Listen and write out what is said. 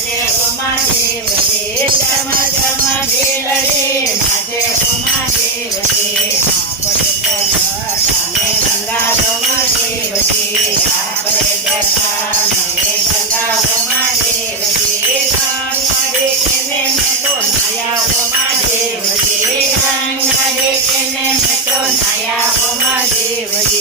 नाचे हो महादेव रे जम जम बेल रे नाचे हो महादेव रे आपरे गंगा हो महादेव रे आपरे जटा में गंगा हो महादेव रे गंगा देखने में तो नया हो महादेव रे गंगा देखने में तो नया हो महादेव रे